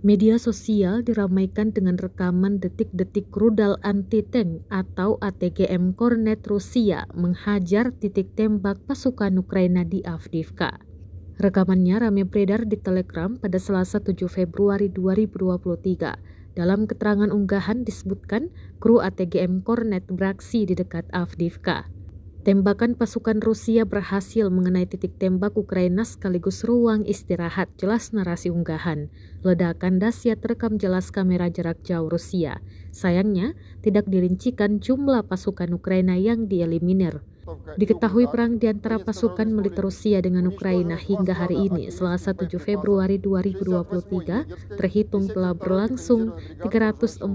Media sosial diramaikan dengan rekaman detik-detik rudal anti-tank atau ATGM Kornet Rusia menghajar titik tembak pasukan Ukraina di Avdiivka. Rekamannya ramai beredar di Telegram pada Selasa 7 Februari 2023. Dalam keterangan unggahan disebutkan kru ATGM Kornet beraksi di dekat Avdiivka. Tembakan pasukan Rusia berhasil mengenai titik tembak Ukraina sekaligus ruang istirahat, jelas narasi unggahan. Ledakan dahsyat terekam jelas kamera jarak jauh Rusia. Sayangnya, tidak dirincikan jumlah pasukan Ukraina yang dieliminir. Diketahui perang di antara pasukan militer Rusia dengan Ukraina hingga hari ini, Selasa 7 Februari 2023, terhitung telah berlangsung 349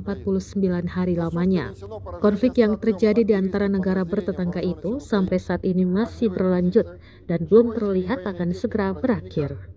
hari lamanya. Konflik yang terjadi di antara negara bertetangga itu sampai saat ini masih berlanjut dan belum terlihat akan segera berakhir.